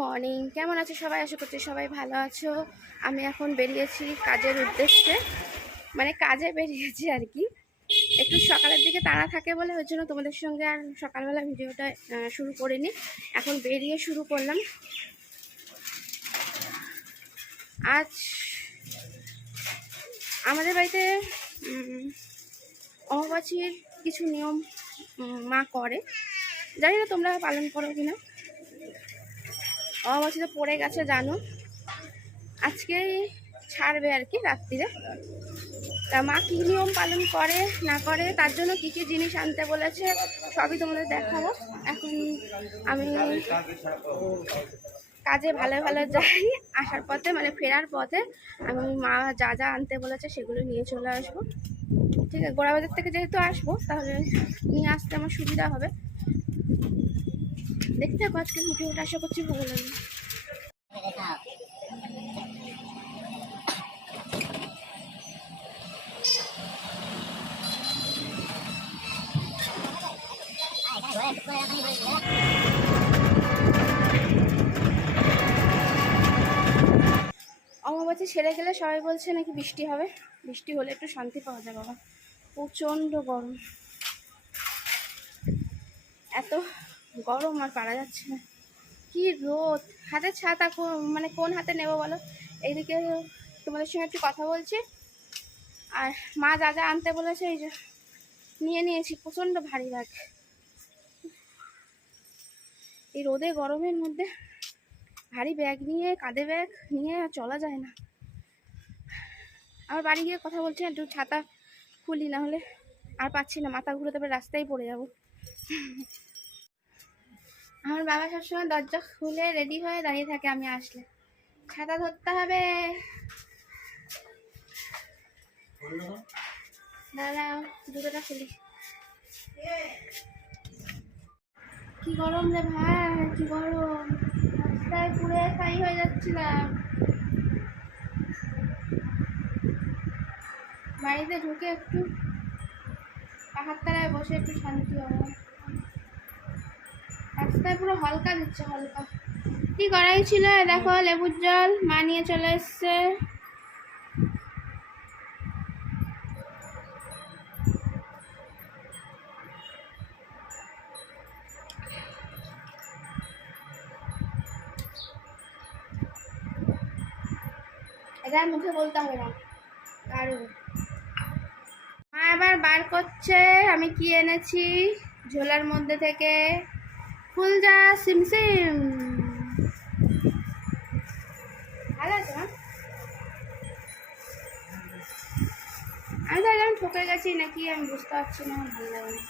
Morning. কেমন আছো সবাই? আশা করছি সবাই ভালো আছো। আমি এখন বেরিয়েছি কাজের উদ্দেশ্যে। মানে কাজে বেরিয়েছি আর কি। একটু সকালের দিকে তাড়া থাকে বলে ওই জন্য তোমাদের সঙ্গে আর সকালবেলা ভিডিওটা শুরু করিনি। এখন বেরিয়ে শুরু করলাম। আজ আমাদের বাড়িতে অমাবাসীর কিছু নিয়ম মা করে। জানি না তোমরা পালন করো কিনা। অমাবাসীতে পড়ে গেছে, জানো? আজকে ছাড়বে আর কি রাত্রিরে। তা মা কী নিয়ম পালন করে, না করে, তার জন্য কী কী জিনিস আনতে বলেছে, সবই তোমাদের দেখাবো। এখন আমি কাজে ভালো ভালো যাই, আসার পথে মানে ফেরার পথে আমি মা যা যা আনতে বলেছে সেগুলো নিয়ে চলে আসব। ঠিক আছে গোড়াবাজার থেকে যেহেতু আসব, তাহলে নিয়ে আসতে আমার সুবিধা হবে। দেখতে থাকো আজকে ভিডিওটা আশা করছি ভালো লাগবে অমাবাসী সেরে গেলে সবাই বলছে নাকি বৃষ্টি হবে। বৃষ্টি হলে একটু শান্তি পাওয়া যায় বাবা। প্রচণ্ড গরম। এত গরম আর পারা যাচ্ছে না। কি রোদ। হাতে ছাতা মানে কোন হাতে নেব বলো? এইদিকে তোমাদের সঙ্গে একটু কথা বলছি। আর মা যা যা আনতে বলেছে, এই যে নিয়ে নিয়েছি, প্রচণ্ড ভারী ব্যাগ এই রোদে গরমের মধ্যে ভারী ব্যাগ নিয়ে, কাঁধে ব্যাগ নিয়ে আর চলা যায় না। আমার বাড়ি গিয়ে কথা বলছি, একটু ছাতা খুলি না হলে আর পাচ্ছি না, মাথা ঘুরে তবে রাস্তায় পড়ে যাব। আমার বাবা সবসময় দরজা খুলে রেডি হয়ে দাঁড়িয়ে থাকে, আমি আসলে। ছাতা ধরতে হবে। দাঁড়াও দুটোটা খুলি। কি গরম রে ভাই, কি গরম। রাস্তায় পুড়ে ছাই হয়ে যাচ্ছিলাম। বাড়িতে ঢুকে একটু পাহাড় তলায় বসে একটু শান্তি হবে। রাস্তায় পুরো হলকা দিচ্ছে, হলকা। কি করাই ছিল? দেখো, লেবুর জল মা নিয়ে চলে এসছে। এটা মুখে বলতে হবে না। কারণ মা এবার বার করছে। আমি কি এনেছি? ঝোলার মধ্যে থেকে। ফুলজা সিমসিম ভালো আছে আমি তো একদম ঠকে গেছি, নাকি আমি বুঝতে পারছি না আমার ভালো লাগে না।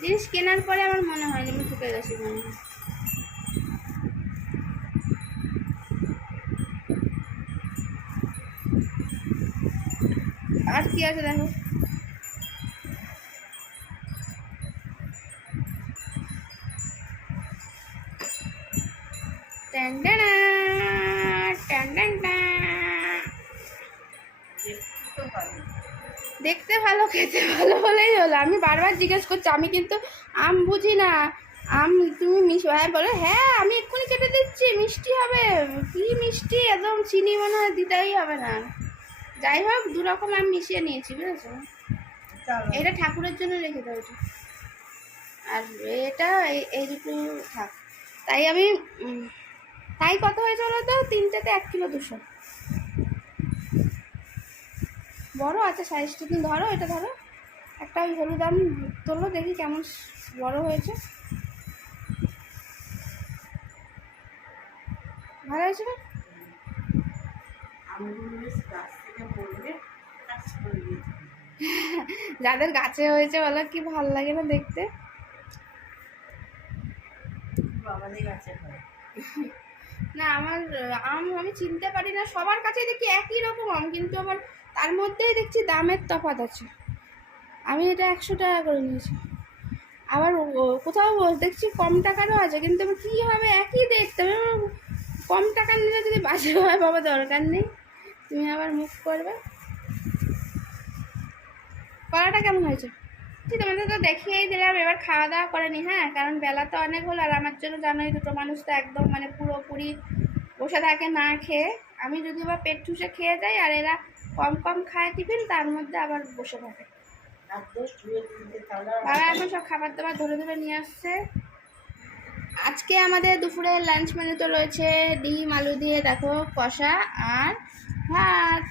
জিনিস কেনার পরে আমার মনে হয় যে আমি ঠকে গেছি মনে হয়। আর কি আছে দেখো ট্যান্ডানা, ট্যান্ডান্ডা। দেখতে ভালো খেতে ভালো হলেই হলো আমি বারবার জিজ্ঞেস করছি আমি কিন্তু আম বুঝি না। আম তুমি মিশ হ্যাঁ বলো। হ্যাঁ আমি এক্ষুনি কেটে দিচ্ছি মিষ্টি হবে। কি মিষ্টি? একদম চিনি মনে হয় দিতেই হবে না। যাই হোক দু রকম আমি মিশিয়ে নিয়েছি বুঝেছ? এটা ঠাকুরের জন্য রেখে দাও এটা। আর এটা এই- এই দুটো থাক। তাই আমি তাই কত হয়েছে বলো তো? তিনটেতে এক কিলো দুশো। বড় আচ্ছা সাইজটা তুমি ধরো এটা ধরো। একটা হলুদ আম তোলো দেখি কেমন বড় হয়েছে। ভালো হয়েছে না যাদের গাছে হয়েছে বলো কি ভালো লাগে না দেখতে? না আমার আম আমি চিনতে পারি না সবার কাছে দেখি একই রকম আম কিন্তু আমার তার মধ্যেই দেখছি দামের তফাৎ আছে। আমি এটা একশো টাকা করে নিয়েছি। আবার কোথাও দেখছি কম টাকারও আছে, কিন্তু আবার কী হবে একই দেখতে হবে। কম টাকার নিলে যদি বাজে হয়, বাবা দরকার নেই। তুমি আবার মুখ করবে। কলাটা কেমন হয়েছে? ঠিক তোমাদের তো দেখিয়েই দিলাম, এবার খাওয়া দাওয়া করে নি হ্যাঁ? কারণ বেলা তো অনেক হলো, আর আমার জন্য জানোই দুটো মানুষ তো একদম মানে পুরোপুরি বসে থাকে না খেয়ে। আমি যদি বা পেট ঠুসে খেয়ে যাই, আর এরা কম কম খায় টিফিন, তার মধ্যে আবার বসে থাকে। বাবা এখন সব খাবার দাবার ধরে ধরে নিয়ে আসছে। আজকে আমাদের দুপুরে লাঞ্চ মেনুতে রয়েছে ডিম, আলু দিয়ে দেখো কষা আর ভাত।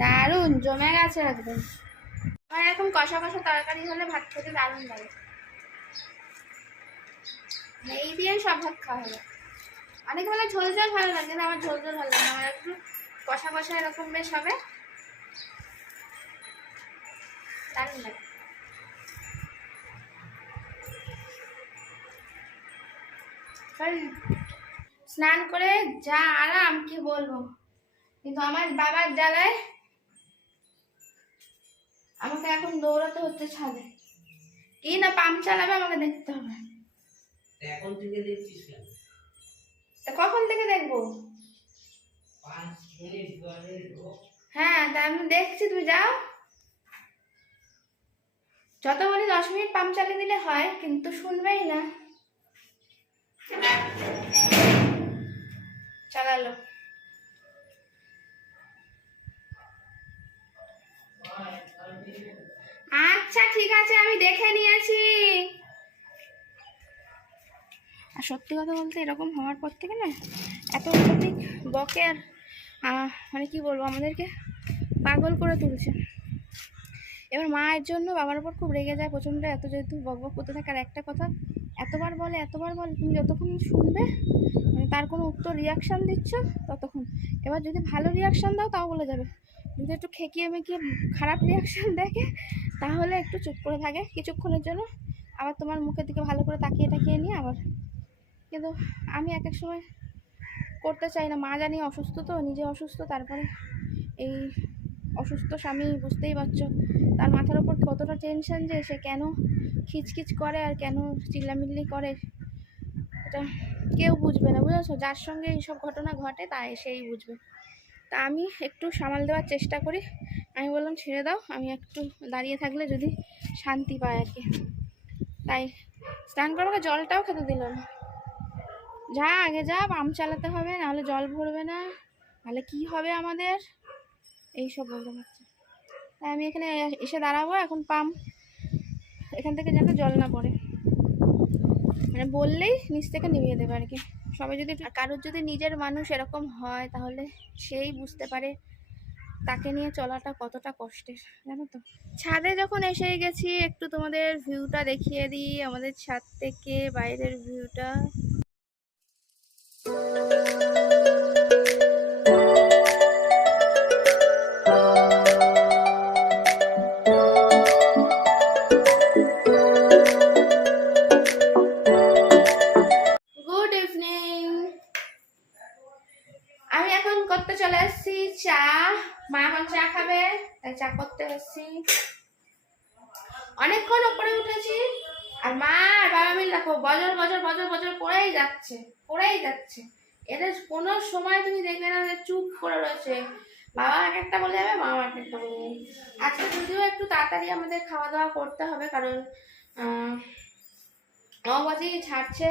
দারুণ, জমে গেছে একদম। আমার এরকম কষা কষা তরকারি হলে ভাত খেতে দারুণ লাগে। এই দিয়ে সব ভাত খাওয়া হবে। অনেক বেলা ঝোল ঝোল ভালো লাগে না, আমার ঝোল ঝোল ভালো লাগে আমার একটু কষা কষা এরকম বেশ হবে। স্নান করে যা আরাম, কি বলব? কিন্তু আমার বাবার জ্বালায় আমাকে এখন দৌড়াতে হচ্ছে ছাদে। কি না পাম্প চালাবে আমাকে দেখতে হবে। এখন থেকে দেখছিস কখন থেকে দেখব? হ্যাঁ তা আমি দেখছি তুই যাও। যত বলি দশ মিনিট পাম্প চালিয়ে দিলে হয় কিন্তু শুনবেই না। চালালো। আচ্ছা ঠিক আছে আমি দেখে নিয়েছি। আর সত্যি কথা বলতে এরকম হওয়ার পর থেকে না, এত অত্যাধিক বকে আর মানে কি বলব, আমাদেরকে পাগল করে তুলছে। এবার মায়ের জন্য বাবার উপর খুব রেগে যায় প্রচণ্ড, এত যেহেতু বক বক করতে থাকে। আর একটা কথা, এতবার বলে এতবার বলে, তুমি যতক্ষণ শুনবে মানে তার কোনো উত্তর রিয়াকশান দিচ্ছ, ততক্ষণ। এবার যদি ভালো রিয়াকশান দাও, তাও বলে যাবে। যদি একটু খেকিয়ে মেকিয়ে খারাপ রিয়াকশান দেখে, তাহলে একটু চুপ করে থাকে। কিছুক্ষণের জন্য আবার তোমার মুখের দিকে ভালো করে তাকিয়ে তাকিয়ে নিয়ে আবার কিন্তু আমি এক এক সময় করতে চাই না। মা জানি অসুস্থ তো, নিজে অসুস্থ, তারপরে এই অসুস্থ স্বামী, বুঝতেই পারছ। তার মাথার ওপর কতটা টেনশন যে সে কেন খিচখিচ করে আর কেন চিল্লামিল্লি করে, এটা কেউ বুঝবে না, বুঝেছ? যার সঙ্গে এইসব ঘটনা ঘটে তা সেই বুঝবে। তা আমি একটু সামাল দেওয়ার চেষ্টা করি। আমি বললাম, ছেড়ে দাও, আমি একটু দাঁড়িয়ে থাকলে যদি শান্তি পায় আর কি। তাই স্নান করে আমাকে জলটাও খেতে দিল না। যা, আগে যা, পাম্প চালাতে হবে, নাহলে জল ভরবে না। তাহলে কি হবে আমাদের? এই সব বলতে পারছি তাই আমি এখানে এসে দাঁড়াবো, এখন পাম্প, এখান থেকে যেন জল না পড়ে। মানে বললেই নিচ থেকে নিভিয়ে দেবে আর কি। সবাই যদি কারোর যদি নিজের মানুষ এরকম হয়, তাহলে সেই বুঝতে পারে তাকে নিয়ে চলাটা কতটা কষ্টের, জানো তো। ছাদে যখন এসে গেছি, একটু তোমাদের ভিউটা দেখিয়ে দিই, আমাদের ছাদ থেকে বাইরের ভিউটা আমি এখন করতে চলে এসেছি চা। মা এখন চা খাবে, তাই চা করতে এসেছি অনেকক্ষণ ওপরে উঠেছি, আর মা আর দেখো বজর বজর বজর বজর করেই যাচ্ছে করেই যাচ্ছে। এদের কোনো সময় তুমি দেখবে না যে চুপ করে রয়েছে। বাবা এক একটা বলে যাবে মা এক একটা বলে যাবে। আজকে যদিও একটু তাড়াতাড়ি আমাদের খাওয়া দাওয়া করতে হবে, কারণ নবাজি ছাড়ছে।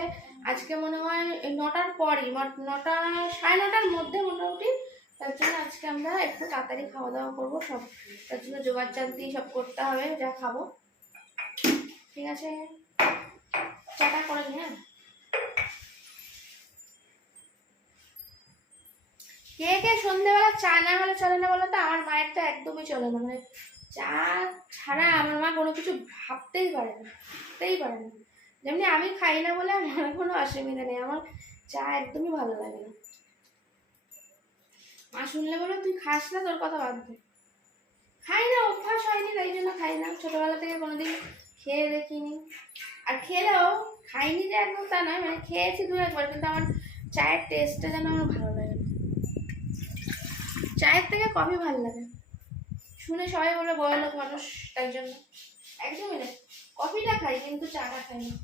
আজকে মনে হয় নটার পরই নটা, সাড়ে নটার মধ্যে মোটামুটি। তার জন্য আজকে আমরা একটু তাড়াতাড়ি খাওয়া দাওয়া করব সব। তার জন্য জোগাড় জানতি সব করতে হবে, যা খাব। ঠিক আছে? করে হ্যাঁ। কে কে সন্ধেবেলা চা না হলে চলে না বলো তো? আমার মায়ের তো একদমই চলে না মানে চা ছাড়া আমার মা কোনো কিছু ভাবতেই পারে না, ভাবতেই পারে না। যেমনি আমি খাই না বলে আমার কোনো অসুবিধা নেই, আমার চা একদমই ভালো লাগে না। মা শুনলে বলো, তুই খাস না, তোর কথা দে। খাই না, অভ্যাস হয়নি, তাই জন্য খাই না। ছোটবেলা থেকে কোনোদিন খেয়ে দেখিনি। আর খেলেও খাইনি যে একদম তা নয় মানে খেয়েছি দু একবার, কিন্তু আমার চায়ের টেস্টটা যেন আমার ভালো লাগে চায়ের থেকে কফি ভালো লাগে। শুনে সবাই বলে বড় লোক মানুষ, তাই জন্য। একদমই না। কফিটা খাই, কিন্তু চাটা খাই না।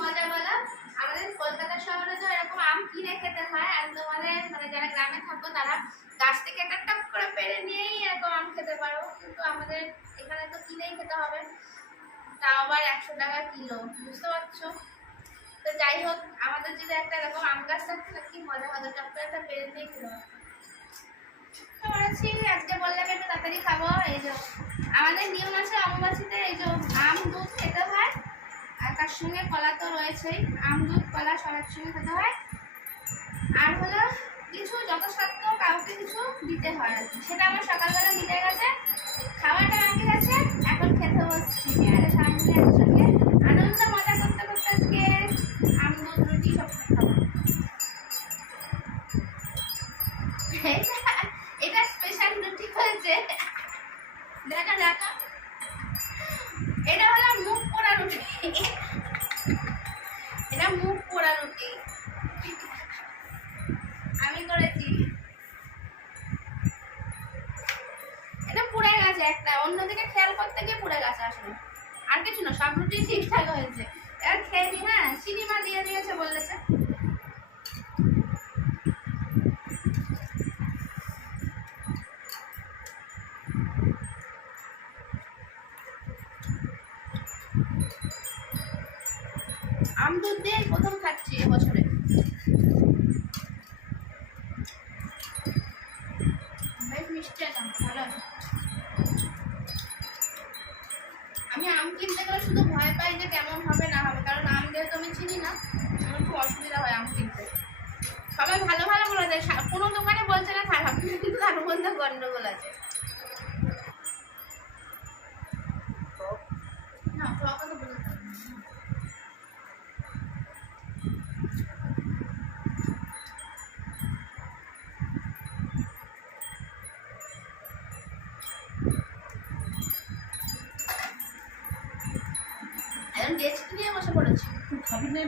মজা বলো? আমাদের কলকাতা শহরে তো এরকম আম কিনে খেতে হয়, আর তোমাদের মানে যারা গ্রামে থাকো তারা গাছ থেকে একটা টপ করে পেরে নিয়েই এরকম আম খেতে পারো। কিন্তু আমাদের এখানে তো কিনেই খেতে হবে। তাও আবার একশো টাকা কিলো, বুঝতে পারছ? তো যাই হোক, আমাদের যদি একটা এরকম আম গাছ থাকতো কি মজা হতো? টপ করে একটা পেরে নিয়ে করেছি আজকে বললাম একটু তাড়াতাড়ি খাব। এই যে, আমাদের নিয়ম আছে অমাবাসীতে এই যে আম দুধ খেতে হয়। তার সঙ্গে কলা তো রয়েছেই। আম, দুধ, কলা সবার সঙ্গে খেতে হয়। আর হলো কিছু যথাসাধ্য কাউকে কিছু দিতে হয় আর কি। সেটা আমার সকালবেলা মিটে গেছে খাওয়াটা আগে গেছে এখন খেতে বসছি। আর সবাই মিলে একসঙ্গে আনন্দ মজা করতে করতে আজকে আম, দুধ, রুটি সব খাব। এটা- স্পেশাল রুটি হয়েছে। দেখা দেখা। এটা হলো মুখ পোড়া রুটি এটা মুখ পোড়া রুটি আমি করেছি এটা পুড়ে গেছে একটা অন্যদিকে খেয়াল করতে গিয়ে পুড়ে গেছে আসলে আর কিছু না সব ঠিকঠাক হয়েছে। এবার খেয়ে নি হ্যাঁ? সিনেমা দিয়ে দিয়েছে বলেছে। আম দিয়ে প্রথম খাচ্ছি এবছরে বেশ মিষ্টি আছে আম, ভালো আছে আমি আম কিনতে গেলে শুধু ভয় পাই যে কেমন হবে না হবে কারণ আম যেহেতু আমি চিনি না আমার খুব অসুবিধা হয় আম কিনতে সবাই ভালো ভালো বলে দেয় সা- কোনো দোকানে বলছে না খারাপ কিন্তু তার মধ্যে গন্ডগোল আছে না টক তো বলতে পারব না।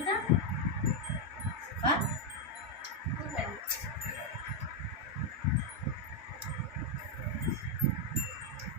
এখন